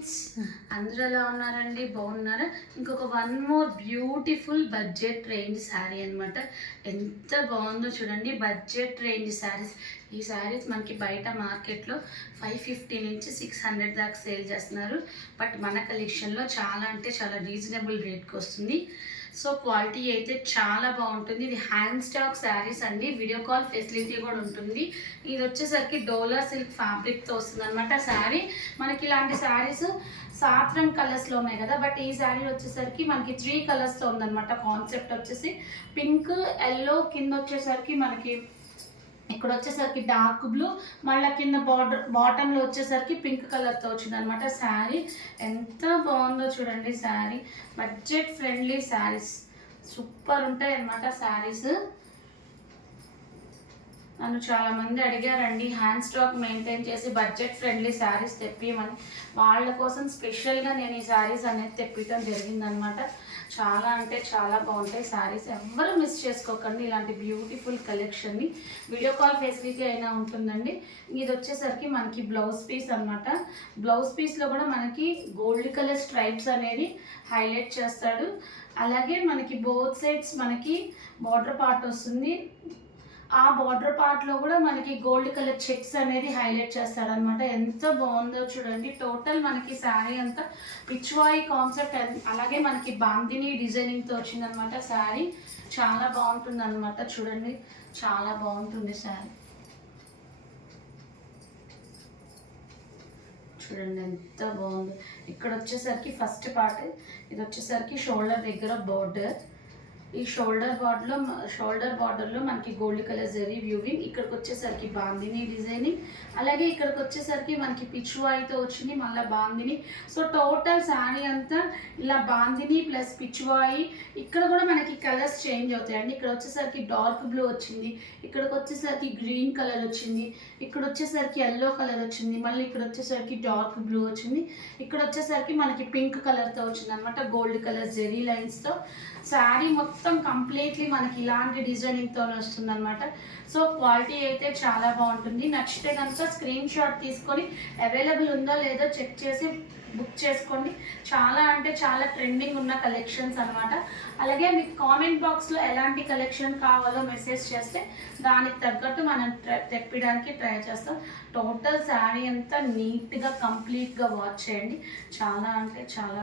Friends, అందరూ ఎలా ఉన్నారండి? బాగున్నారా? ఇంకొక one more beautiful budget range sari అనమాట. ఎంత బాగుందో చూడండి. Budget range saris. ఈ శారీస్ మనకి బయట మార్కెట్లో 550 నుంచి 600 దాకా సేల్ చేస్తున్నారు. బట్ మన కలెక్షన్లో చాలా అంటే చాలా రీజనబుల్ రేట్కి వస్తుంది. సో క్వాలిటీ అయితే చాలా బాగుంటుంది. ఇది హ్యాండ్ స్టాక్ శారీస్ అండి. వీడియో కాల్ ఫెసిలిటీ కూడా ఉంటుంది. ఇది వచ్చేసరికి డోలా సిల్క్ ఫ్యాబ్రిక్తో వస్తుంది అనమాట శారీ. మనకి ఇలాంటి శారీస్ సాత్రం కలర్స్లో ఉన్నాయి కదా, బట్ ఈ శారీ వచ్చేసరికి మనకి 3 కలర్స్తో ఉందన్నమాట. కాన్సెప్ట్ వచ్చేసి పింక్, ఎల్లో, కింద వచ్చేసరికి మనకి ఇక్కడ వచ్చేసరికి డార్క్ బ్లూ, మళ్ళీ కింద బాటంలో వచ్చేసరికి పింక్ కలర్తో వచ్చింది అనమాట శారీ. ఎంత బాగుందో చూడండి sari. Budget friendly saris super ఉంటాయి అన్నమాట శారీస్. నన్ను చాలామంది అడిగారండి హ్యాండ్ స్టాక్ మెయింటైన్ చేసి బడ్జెట్ ఫ్రెండ్లీ శారీస్ తెప్పియమని. వాళ్ళ కోసం స్పెషల్గా నేను ఈ శారీస్ అనేది తెప్పించడం జరిగిందనమాట. చాలా అంటే చాలా బాగుంటాయి శారీస్. ఎవ్వరూ మిస్ చేసుకోకండి ఇలాంటి బ్యూటిఫుల్ కలెక్షన్ని. వీడియో కాల్ ఫెసిలిటీ అయినా ఉంటుందండి. ఇది వచ్చేసరికి మనకి బ్లౌజ్ పీస్ అనమాట. బ్లౌజ్ పీస్లో కూడా మనకి గోల్డ్ కలర్ స్ట్రైప్స్ అనేది హైలైట్ చేస్తాడు. అలాగే మనకి బోత్ సైడ్స్ మనకి బార్డర్ పార్ట్ వస్తుంది. ఆ బార్డర్ పార్ట్లో కూడా మనకి గోల్డ్ కలర్ చెక్స్ అనేది హైలైట్ చేస్తాడనమాట. ఎంత బాగుందో చూడండి. టోటల్ మనకి శారీ అంతా పిచ్వాయి కాన్సెప్ట్, అలాగే మనకి బాందిని డిజైనింగ్తో వచ్చిందనమాట శారీ. చాలా బాగుంటుంది అనమాట. చూడండి, చాలా బాగుంటుంది శారీ. చూడండి ఎంత బాగుందో. ఇక్కడ వచ్చేసరికి ఫస్ట్ పార్ట్, ఇది వచ్చేసరికి షోల్డర్ దగ్గర బార్డర్. ఈ షోల్డర్ బార్డర్లో మనకి గోల్డ్ కలర్ జరీ వ్యూవింగ్. ఇక్కడికి వచ్చేసరికి బాందిని డిజైనింగ్, అలాగే ఇక్కడికి వచ్చేసరికి మనకి పిచ్వాయితో వచ్చింది మళ్ళీ బాందిని. సో టోటల్ శారీ అంతా ఇలా బాందిని ప్లస్ పిచ్వాయి. ఇక్కడ కూడా మనకి కలర్స్ చేంజ్ అవుతాయండి. ఇక్కడ వచ్చేసరికి డార్క్ బ్లూ వచ్చింది, ఇక్కడికి వచ్చేసరికి గ్రీన్ కలర్ వచ్చింది, ఇక్కడ వచ్చేసరికి ఎల్లో కలర్ వచ్చింది, మళ్ళీ ఇక్కడ వచ్చేసరికి డార్క్ బ్లూ వచ్చింది, ఇక్కడ వచ్చేసరికి మనకి పింక్ కలర్తో వచ్చింది అనమాట. గోల్డ్ కలర్ జెరీ లైన్స్తో శారీ మొత్తం కంప్లీట్లీ మనకి ఇలాంటి డిజైనింగ్తో వస్తుంది అనమాట. సో క్వాలిటీ అయితే చాలా బాగుంటుంది. నచ్చితే కనుక స్క్రీన్ షాట్ తీసుకొని అవైలబుల్ ఉందో లేదో చెక్ చేసి బుక్ చేసుకోండి. చాలా అంటే చాలా ట్రెండింగ్ ఉన్న కలెక్షన్స్ అనమాట. అలాగే మీకు కామెంట్ బాక్స్లో ఎలాంటి కలెక్షన్ కావాలో మెసేజ్ చేస్తే దానికి తగ్గట్టు మనం తెప్పడానికి ట్రై చేస్తాం. టోటల్ శారీ అంతా నీట్గా కంప్లీట్గా వాచ్ చేయండి. చాలా అంటే చాలా